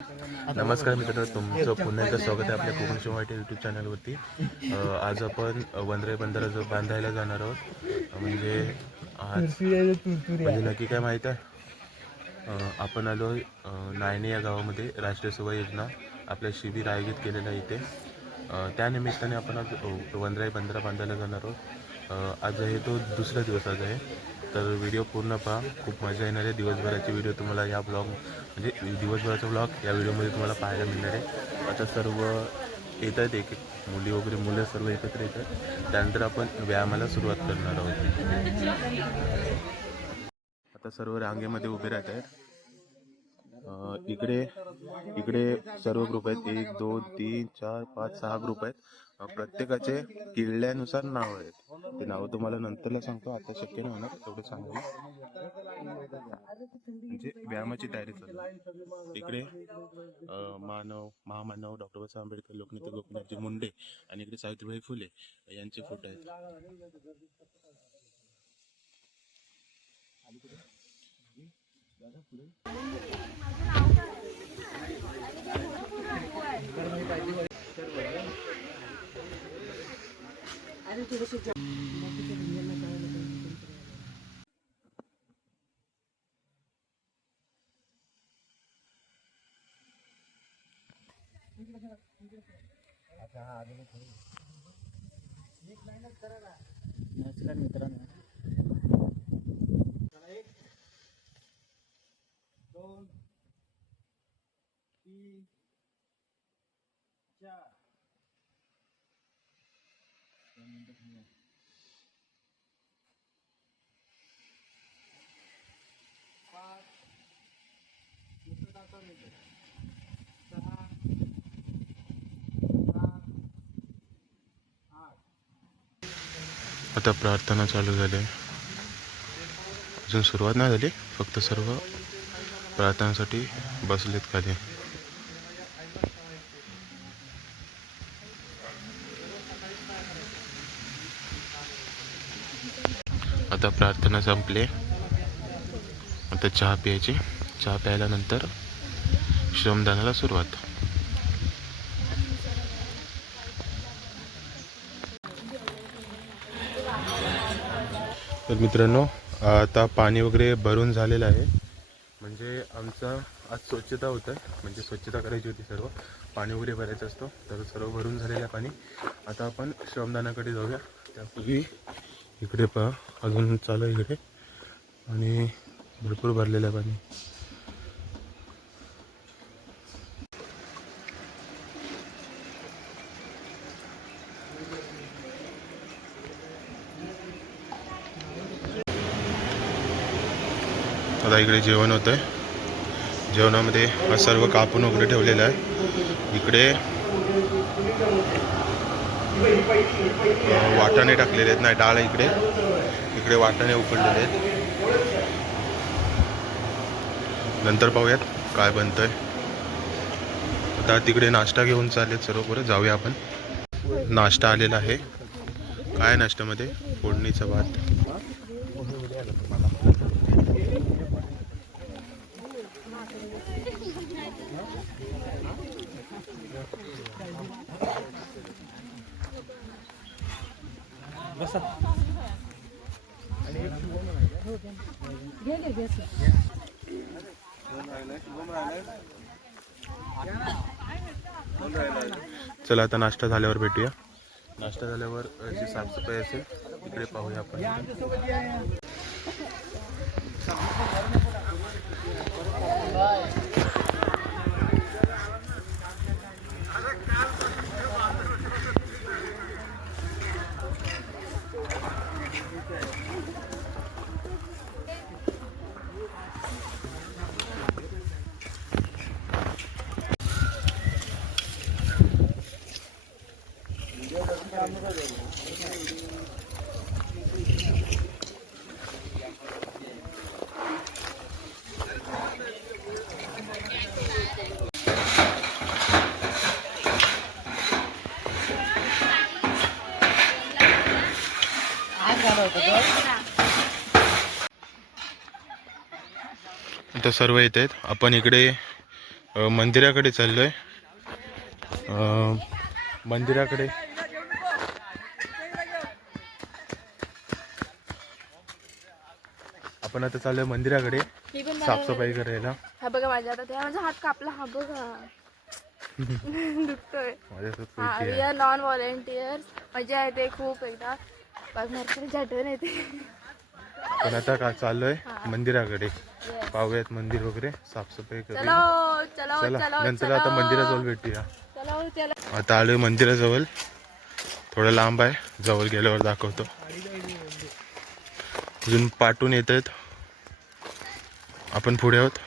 नमस्कार मित्रांनो, तुमचं पुन्हा एकदा स्वागत आहे आपल्या कोकण शो वाईट यूट्यूब चॅनलवरती। आज आपण वनराई बंधारा जो बांधायला जाणार आहोत। म्हणजे नक्की काय माहीत आहे, आपण आलो नायने या गावामध्ये राष्ट्रीय सेवा योजना आपल्या शिबिर आयोजित केलेलं आहे इथे। त्यानिमित्ताने आपण आज वनराई बंधारा बांधायला जाणार आहोत। आज आहे तो दुसरा दिवस आज आहे, तर व्हिडिओ पूर्ण पहा, खूप मजा येणार आहे। दिवसभराची व्हिडिओ तुम्हाला या ब्लॉग म्हणजे दिवसभराचा ब्लॉग या व्हिडिओमध्ये तुम्हाला पाहायला मिळणार आहे। आता सर्व येत आहेत, एक एक मुली वगैरे मुलं सर्व एकत्र येत आहेत। त्यानंतर आपण व्यायामाला सुरुवात करणार आहोत। आता सर्व रांगेमध्ये उभे राहत आहेत। इकडे इकडे सर्व ग्रुप आहेत, 1 2 3 4 5 6 ग्रुप आहेत। प्रत्येकाचे किल्ल्यानुसार नाव आहेत। ते नाव तुम्हाला नंतरला सांगतो, आता शक्य नाही होणार तेवढं सांगू। म्हणजे व्यायामाची तयारी चालू आहे। इकडे महामानव डॉक्टर बाबासाहेब आंबेडकर, लोकनेते गोपीनाथजी मुंडे आणि इकडे सावित्रीबाई फुले यांचे फोटो आहेत। नमस्कार मित्रांनो, 1 2 3 4 5 आता प्रार्थना चालू झाली, अजून सुरुवात नाही झाली, फक्त सर्व प्रार्थनेसाठी बसलेत खाली। आता प्रार्थना संपली, आता चहा प्यायची। चहा प्यायल्यानंतर श्रमदानाला सुरुवात। तर मित्रांनो, आता पाणी वगैरे भरून झालेलं आहे। म्हणजे आमचा आज स्वच्छता होतं, म्हणजे स्वच्छता करायची होती, सर्व पाणी वगैरे भरायचं असतो, तर सर्व भरून झालेलं आहे पाणी। आता आपण श्रमदानाकडे जाऊया। त्यापूर्वी इकडे पहा, अजून चालू आहे इकडे, आणि भरपूर भरलेलं आहे पाणी। आता इकडे जेवण होतं आहे, जेवणामध्ये हा सर्व कापून वगैरे ठेवलेला आहे। इकडे वाटाणे टाकलेले आहेत, नाही डाळ आहे इकडे, इकडे वाटाणे उकडलेले आहेत। नंतर पाहूयात काय बनतंय। आता तिकडे नाश्ता घेऊन चाललेत सर्व पोरं, जाऊया आपण। नाश्ता आलेला आहे, काय नाश्त्यामध्ये फोडणीचा भात, चला आता नाश्ता झाल्यावर भेटूया। नाश्ता झाल्यावर जी साफसफाई असेल तिकडे पाहूया आपण। आता सर्व येत आहेत। आपण इकडे मंदिराकडे चाललोय. मंदिराकडे आपण आता चाललोय मंदिराकडे साफसफाई करायला. हा बघा माझ्या आता त्या माझा हात कापला. हा बघा दुखतोय. हा वी आर नॉन व्हॉलेंटियर्स. मजा येते खूप एकदा बघण्यासाठी झटून येते. पण आता का चाललोय मंदिराकडे. पाहूयात मंदिर वगैरे साफसफाई करूया. चला नंतर आता मंदिराजवळ भेटूया. आता आलोय मंदिराजवळ. थोडं लांब आहे, जवळ गेल्यावर दाखवतो. अजून पाठून येत आहेत. आपण पुढे आहोत.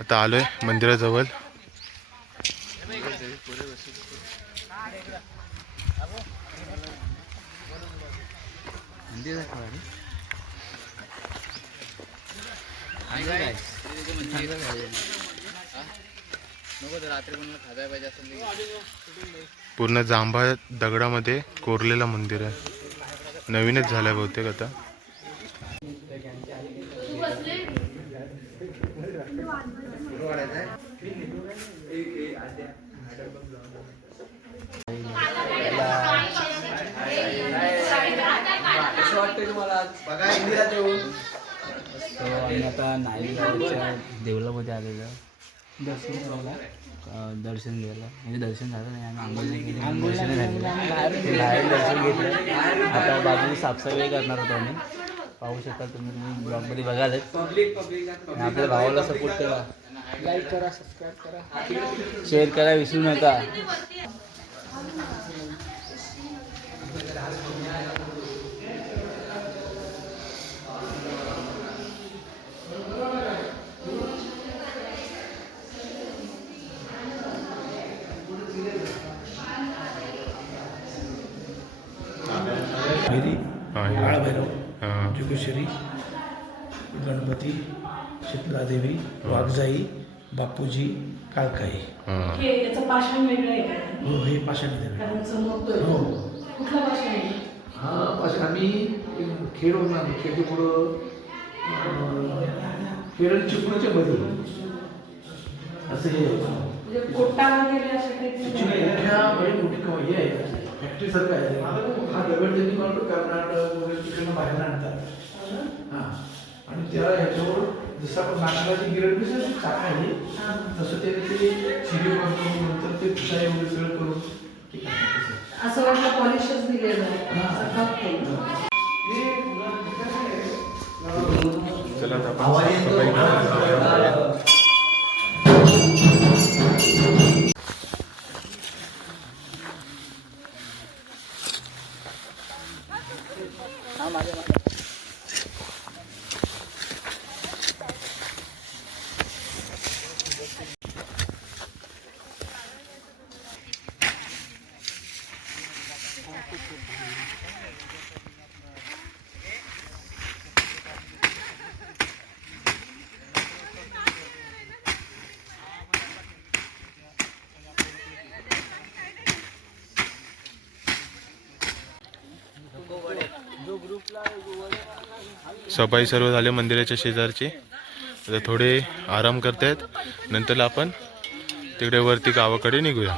आता आलोय मंदिराजवळ. पूर्ण जांभा दगडामध्ये कोरलेलं मंदिर आहे. नवीनच झालंय बहुतेक आता. आम्ही आता नायगावच्या देवलामध्ये आलेलो दर्शन घ्यायला. म्हणजे दर्शन झालं नाही, आम्ही आंघोळ दर्शन झालेलं बाहेर दर्शन घेतलं. आता बाजूला साफसफाई करणार होतो आम्ही. पाहू शकता तुम्ही ब्लॉगमध्ये बघालच. आपल्या भावाला सपोर्ट करा, लाईक करा, सबस्क्राईब करा, शेअर करा विसरू नका. बाळभैरव, जोगेश्वरी, गणपती, शीतलादेवी, वाघजाई, बापूजी, काळकाई. याचं पाषाण वेगळं आहे का? हो, हे पाषाण हो. कुठलं पाषाण आहे? हा पाषाण आम्ही खेळून खेळते पुढं खेळ चिपळूच्या मध्ये असं हे म्हणजे कोटा वगैरे अशा काही मोठी हे आहे, फॅक्टरी सारखं आहे. हा दगड त्यांनी बनवतो कर्नाटक वगैरे तिकडनं बाहेर आणतात. हां, आणि त्या ह्याच्यावर जसं आपण नागराची गिरण कसं चाक आहे तसं त्याने ते शिडी करून नंतर ते पुसाई वगैरे सगळं करून ठीक आहे. असं वाटलं पॉलिशच दिलेलं आहे. चला आता आपण साफसफाई करायला. सफाई सर्व झाले मंदिराच्या शेजारची. आता थोडे आराम करतायत. नंतर आपण तिकडे वरती गावाकडे निघूया.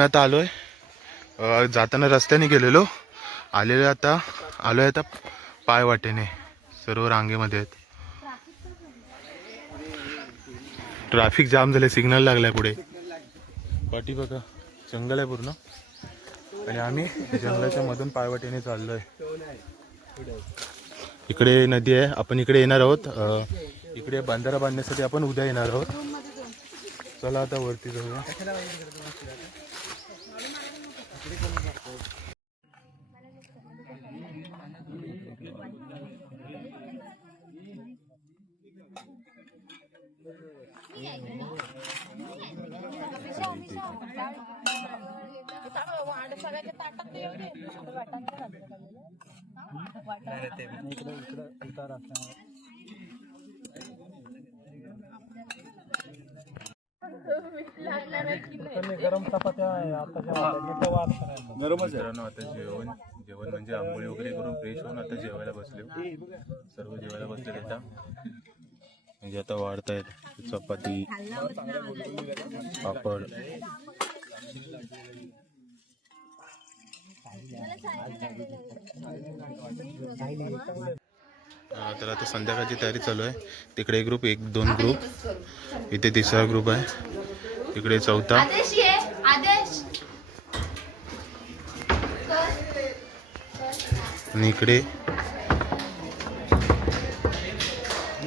आता आलोय, जाताना रस्त्याने गेलेलो, आलोय आता पाय वाटेने. सर्व रांगेमध्ये आहेत. ट्रॅफिक जाम झाले, सिग्नल लागलाय पुढे. पाठी बघा जंगल आहे पूर्ण, आणि आम्ही जंगलाच्या मधून पायवाटेने चाललोय. इकडे नदी आहे, आपण इकडे येणार आहोत. इकडे बंधारा बांधण्यासाठी आपण उद्या येणार आहोत. चला आता वरती जाऊया. मित्रांनो आता जेवण म्हणजे आंघोळी वगैरे करून फ्रेश होऊन आता जेवायला बसले. सर्व जेवायला बसले आता. म्हणजे आता वाढतायत चपाती, पापड. तर आता संध्याकाळची तयारी चालू आहे. तिकडे एक ग्रुप, 1-2 ग्रुप, इथे तिसरा ग्रुप आहे, इकडे चौथा, आणि इकडे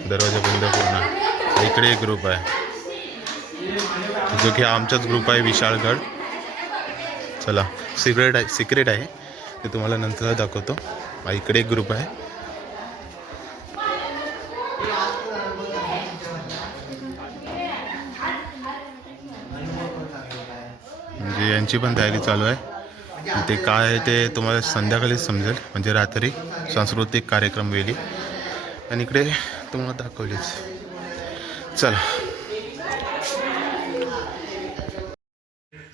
दरवाजा बंद पूर्ण. इकडे एक ग्रुप आहे जो की आमचाच ग्रुप आहे, विशाळगड. चला, सिक्रेट आहे ते तुम्हाला नंतर दाखवतो. इकडे एक ग्रुप आहे. म्हणजे यांची पण तयारी चालू आहे. ते काय आहे ते तुम्हाला संध्याकाळीच समजेल, म्हणजे रात्री सांस्कृतिक कार्यक्रम वेळी. आणि इकडे तुम्हाला दाखवलीच. चला,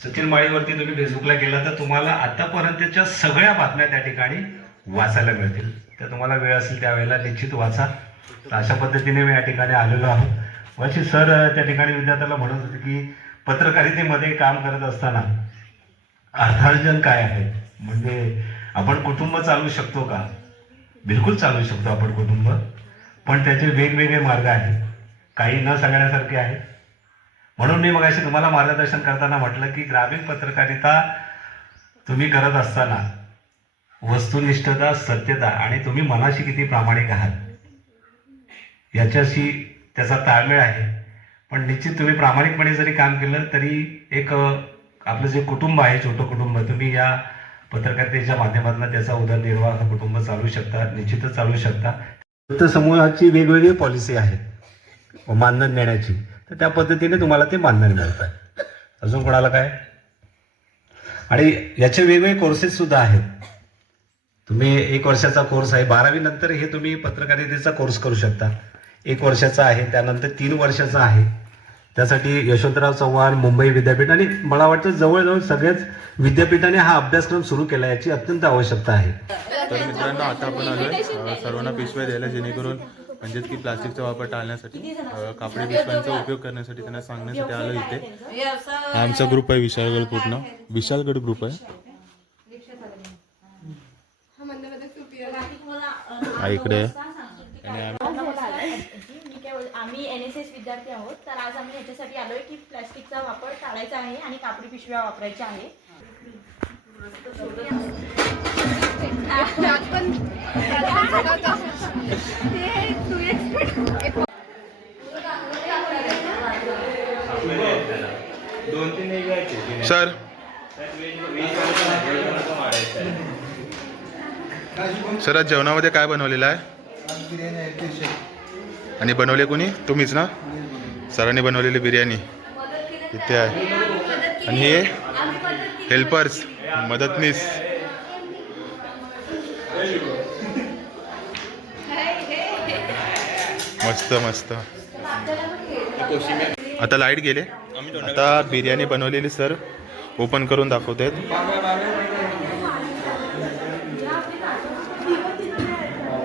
सचिन माळीवरती तुम्ही फेसबुकला गेला तर तुम्हाला आतापर्यंतच्या सगळ्या बातम्या त्या ठिकाणी वाचायला मिळतील. तर तुम्हाला वेळ असेल त्यावेळेला निश्चित वाचा. तर अशा पद्धतीने मी या ठिकाणी आलेलो आहोत. वंचित सर त्या ठिकाणी विद्यार्थ्याला म्हणत होते की पत्रकारितेमध्ये काम करत असताना अर्थार्जन काय आहे, म्हणजे आपण कुटुंब चालवू शकतो का? बिलकुल चालवू शकतो आपण कुटुंब, पण त्याचे वेगवेगळे मार्ग आहेत, काही न सांगण्यासारखे आहेत. म्हणून मी मगाशी तुम्हाला मार्गदर्शन करताना म्हटलं की ग्रामीण पत्रकारिता तुम्ही करत असताना वस्तुनिष्ठता, सत्यता आणि तुम्ही मनाशी किती प्रामाणिक आहात याच्याशी त्याचा ताळमेळ आहे. पण निश्चित तुम्ही प्रामाणिकपणे जरी काम केलं तरी एक आपलं जे कुटुंब आहे, छोटं कुटुंब, तुम्ही या पत्रकारितेच्या माध्यमातून त्याचा उदरनिर्वाह कुटुंब चालवू शकता, निश्चितच चालवू शकता. तर समूहाची वेगवेगळी पॉलिसी आहे मानधन देण्याची, तर त्या पद्धतीने तुम्हाला ते मानधन मिळत आहे. अजून कोणाला काय? आणि याचे वेगवेगळे कोर्सेस सुद्धा आहेत. तुम्ही 1 वर्षाचा कोर्स आहे, 12वी नंतर हे तुम्ही पत्रकारितेचा कोर्स करू शकता. 1 वर्षाचा आहे, त्यानंतर 3 वर्षाचा आहे. त्यासाठी यशवंतराव चव्हाण, मुंबई विद्यापीठ आणि मला वाटतं जवळजवळ सगळ्याच विद्यापीठाने हा अभ्यासक्रम सुरू केला, याची अत्यंत आवश्यकता आहे. तर मित्रांनो आता आपण आलोय सर्वांना पिशव्या द्यायला, जेणेकरून म्हणजेच की प्लास्टिकचा वापर टाळण्यासाठी, कापडी पिशव्यांचा उपयोग करण्यासाठी त्यांना सांगण्यासाठी आलो इथे. हा आमचा ग्रुप आहे विशाळगड, पूर्ण विशाळगड ग्रुप आहे. इकडे आम्ही NSS विद्यार्थी आहोत. तर आज आम्ही याच्यासाठी आलोय की प्लास्टिकचा वापर टाळायचा आहे आणि कापडी पिशव्या वापरायच्या आहे. सर, सर आज जेवणामध्ये काय बनवलेलं आहे? आणि बनवले कोणी? तुम्हीच ना? सरांनी बनवलेली बिर्याणी इथे आहे. आणि हे हेल्पर्स, मदतनीस. मस्त मस्त. आता लाईट गेले, आता बिर्याणी बनवलेली सर ओपन करून दाखवत आहेत.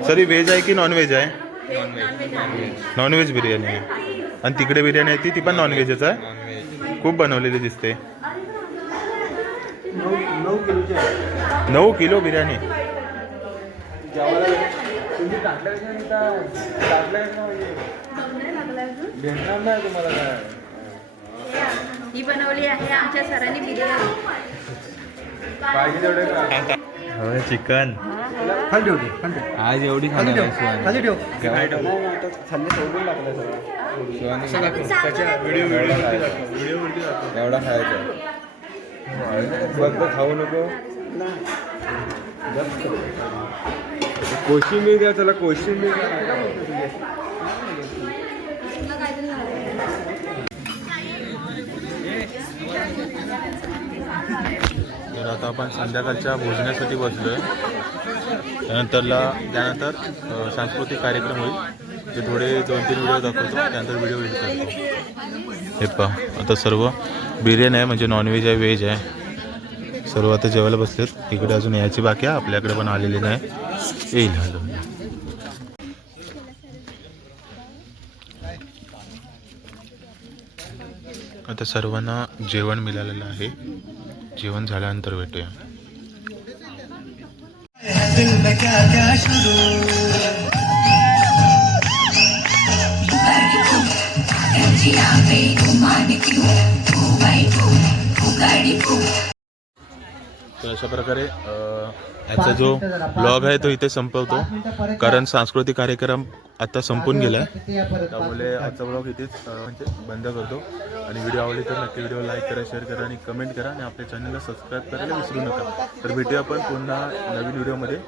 सर ही व्हेज आहे की नॉनव्हेज आहे? नॉनव्हेज बिर्याणी आहे. आणि तिकडे बिर्याणी आहे ती पण नॉनव्हेजच आहे. खूप बनवलेली दिसते. 9 किलो बिर्याणी. ही बनवली आहे आमच्या सरांनी बिर्याणी. चिकन आज एवढी खाणार एवढा खायचा फक्त खाऊ नको. कोशिंबीर द्या त्याला, कोशिंबीर. तर आता आपण संध्याकाळच्या भोजनासाठी बसलो आहे. त्यानंतर सांस्कृतिक कार्यक्रम होईल. ते थोडे 2-3 व्हिडिओ दाखवतो, त्यानंतर व्हिडिओ एडिट करतो. हे पहा आता सर्व बिर्याणी आहे, म्हणजे नॉनव्हेज आहे, व्हेज आहे. सर्व आता जेवायला बसलेत. इकडे अजून यायची बाकी आहे, आपल्याकडे पण आलेली नाही, येईल हॅलो. आता सर्वांना जेवण मिळालेलं आहे. जेवण झाल्यानंतर भेटूया. तर अशा प्रकारे याचा जो ब्लॉग आहे तो इथे संपवतो, कारण सांस्कृतिक कार्यक्रम आता संपून गेला आहे. त्यामुळे आजचा ब्लॉग इथेच म्हणजे बंद करतो. आणि व्हिडिओ आवडली तर नक्की व्हिडिओ लाईक करा, शेअर करा आणि कमेंट करा. आणि आपल्या चॅनलला सबस्क्राईब करायला विसरू नका. तर भेटूया आपण पुन्हा नवीन व्हिडिओमध्ये.